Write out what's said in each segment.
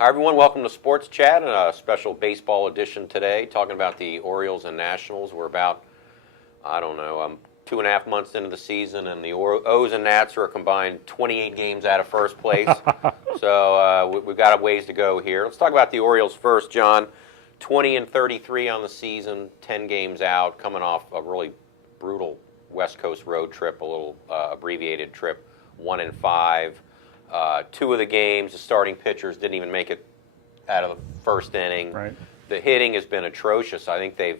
Hi, everyone. Welcome to Sports Chat and a special baseball edition today, talking about the Orioles and Nationals. We're about, I don't know, 2.5 months into the season, and the O's and Nats are a combined 28 games out of first place. So we've got a ways to go here. Let's talk about the Orioles first, John. 20-33 on the season, 10 games out, coming off a really brutal West Coast road trip, a little abbreviated trip, 1-5. Two of the games, the starting pitchers didn't even make it out of the first inning. Right. The hitting has been atrocious. I think they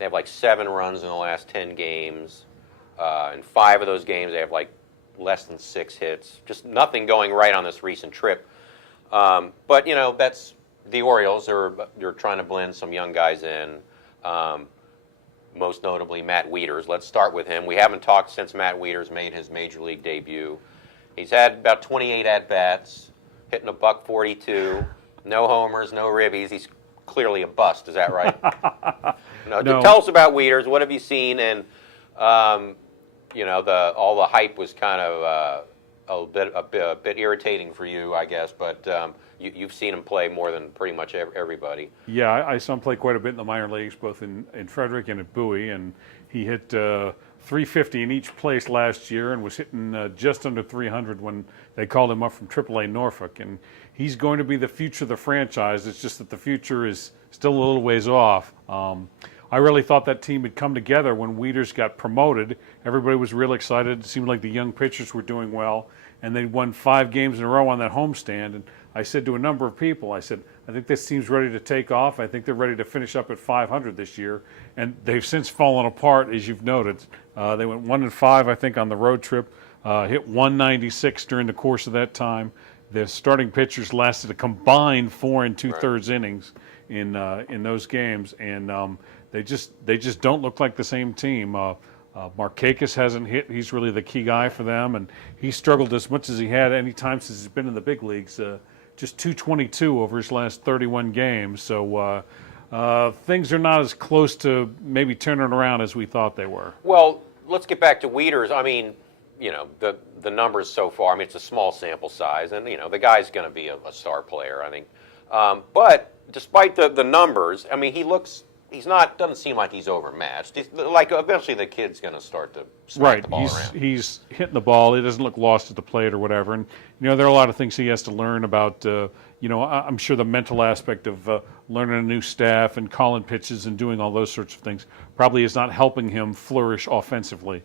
have like 7 runs in the last 10 games. In 5 of those games, they have like less than 6 hits. Just nothing going right on this recent trip. But you know, that's the Orioles. They're trying to blend some young guys in. Most notably Matt Wieters. Let's start with him. We haven't talked since Matt Wieters made his major league debut. He's had about 28 at-bats, hitting a .142, no homers, no ribbies. He's clearly a bust. Is that right? No. Tell us about Wieters. What have you seen? And you know, all the hype was kind of a bit irritating for you, I guess. But you've seen him play more than pretty much everybody. Yeah, I saw him play quite a bit in the minor leagues, both in Frederick and at Bowie, and he hit .350 in each place last year and was hitting just under .300 when they called him up from AAA Norfolk. And he's going to be the future of the franchise. It's just that the future is still a little ways off. I really thought that team had come together when Wieters got promoted. Everybody was real excited. It seemed like the young pitchers were doing well, and they won 5 games in a row on that homestand. And I said to a number of people, I said, I think this team's ready to take off. I think they're ready to finish up at 500 this year. And they've since fallen apart, as you've noted. They went 1-5, I think, on the road trip, hit 196 during the course of that time. The starting pitchers lasted a combined 4 2/3 innings in those games, and they just don't look like the same team. Markakis hasn't hit. He's really the key guy for them, and he struggled as much as he had any time since he's been in the big leagues. Just .222 over his last 31 games. So things are not as close to maybe turning around as we thought they were. Well, let's get back to Wieters. I mean, you know, the numbers so far. I mean, it's a small sample size, and you know, the guy's going to be a star player, I think. But despite the numbers, I mean, doesn't seem like he's overmatched. Like eventually the kid's going to start to smack the ball around. He's hitting the ball. He doesn't look lost at the plate or whatever. And you know, there are a lot of things he has to learn about. You know, I'm sure the mental aspect of learning a new staff and calling pitches and doing all those sorts of things probably is not helping him flourish offensively.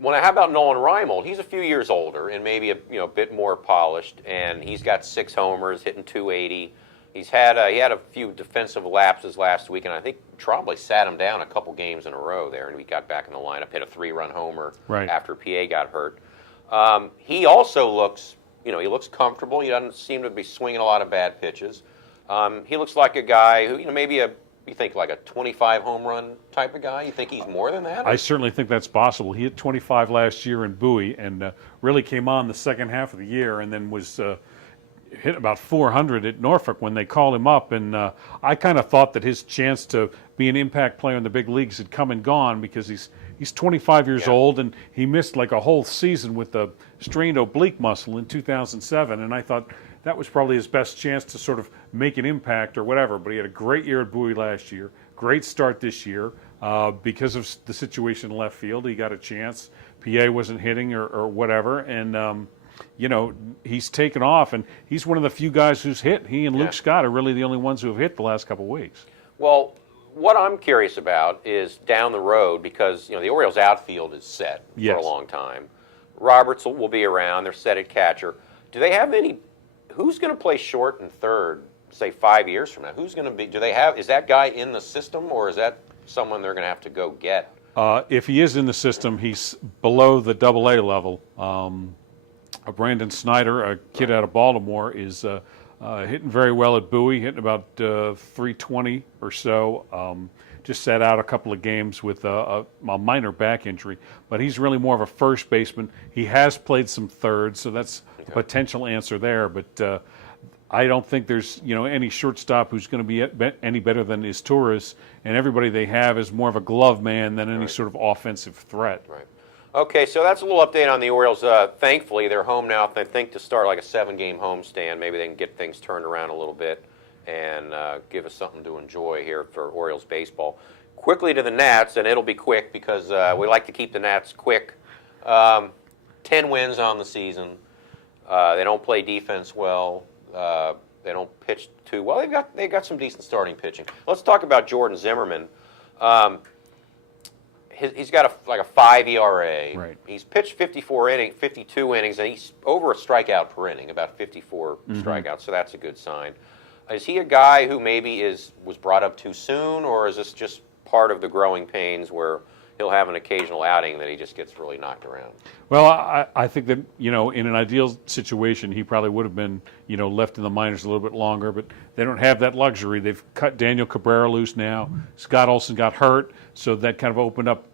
Well, now, how about Nolan Reimold? He's a few years older and maybe a bit more polished, and he's got 6 homers, hitting .280. He had a few defensive lapses last week, and I think Trombley sat him down a couple games in a row there, and we got back in the lineup, hit a 3-run homer after PA got hurt. He also looks, he looks comfortable. He doesn't seem to be swinging a lot of bad pitches. He looks like a guy who, maybe you think like a 25 home run type of guy. You think he's more than that? I certainly think that's possible. He hit 25 last year in Bowie and really came on the second half of the year, and then was hit about 400 at Norfolk when they called him up, and I kind of thought that his chance to be an impact player in the big leagues had come and gone because he's 25 years old, and he missed like a whole season with the strained oblique muscle in 2007, and I thought that was probably his best chance to sort of make an impact or whatever. But he had a great year at Bowie last year, great start this year. Because of the situation in left field, he got a chance. PA wasn't hitting or whatever, and he's taken off, and he's one of the few guys who's hit. He and Luke Scott are really the only ones who have hit the last couple of weeks. Well, what I'm curious about is down the road, because the Orioles' outfield is set for a long time. Roberts will be around. They're set at catcher. Do they have any? Who's going to play short and third, say 5 years from now? Who's going to be? Is that guy in the system, or is that someone they're going to have to go get? If he is in the system, he's below the AA level. Brandon Snyder, a kid out of Baltimore, is hitting very well at Bowie, hitting about 320 or so. Just sat out a couple of games with a minor back injury, but he's really more of a first baseman. He has played some third, so that's a potential answer there. But I don't think there's any shortstop who's going to be any better than Torres, and everybody they have is more of a glove man than any sort of offensive threat. Right. Okay, so that's a little update on the Orioles. Thankfully, they're home now. I think to start like a 7-game homestand, maybe they can get things turned around a little bit and give us something to enjoy here for Orioles baseball. Quickly to the Nats, and it'll be quick because we like to keep the Nats quick. 10 wins on the season. They don't play defense well. They don't pitch too well. They've got some decent starting pitching. Let's talk about Jordan Zimmerman. He's got a 5 ERA. Right. He's pitched 52 innings, and he's over a strikeout per inning, about 54 strikeouts. So that's a good sign. Is he a guy who maybe was brought up too soon, or is this just part of the growing pains where he'll have an occasional outing that he just gets really knocked around? Well, I think that, in an ideal situation, he probably would have been, left in the minors a little bit longer, but they don't have that luxury. They've cut Daniel Cabrera loose now. Scott Olson got hurt, so that kind of opened up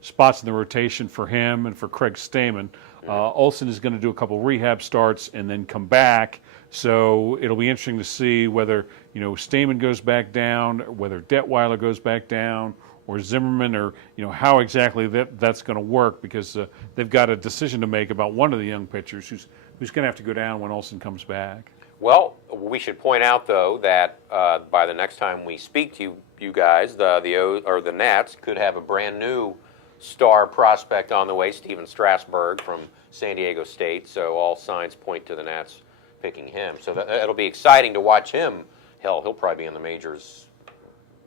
spots in the rotation for him and for Craig Stammen. Olson is going to do a couple rehab starts and then come back, so it'll be interesting to see whether, Stammen goes back down, whether Detweiler goes back down, or Zimmerman, or how exactly that's going to work, because they've got a decision to make about one of the young pitchers who's going to have to go down when Olson comes back. Well, we should point out though that by the next time we speak to you guys, the Nats could have a brand new star prospect on the way, Steven Strasburg from San Diego State. So all signs point to the Nats picking him. So it'll be exciting to watch him. Hell, he'll probably be in the majors.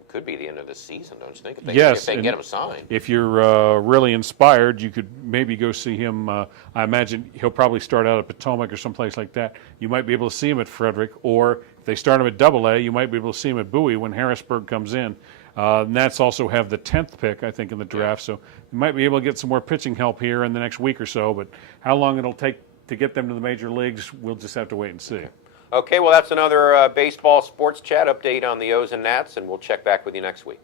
Could be the end of the season, don't you think? If they can get him signed. If you're really inspired, you could maybe go see him. I imagine he'll probably start out at Potomac or someplace like that. You might be able to see him at Frederick, or if they start him at Double-A, you might be able to see him at Bowie when Harrisburg comes in. Nats also have the 10th pick, I think, in the draft, so you might be able to get some more pitching help here in the next week or so. But how long it'll take to get them to the major leagues, we'll just have to wait and see. Okay, well, that's another baseball sports chat update on the O's and Nats, and we'll check back with you next week.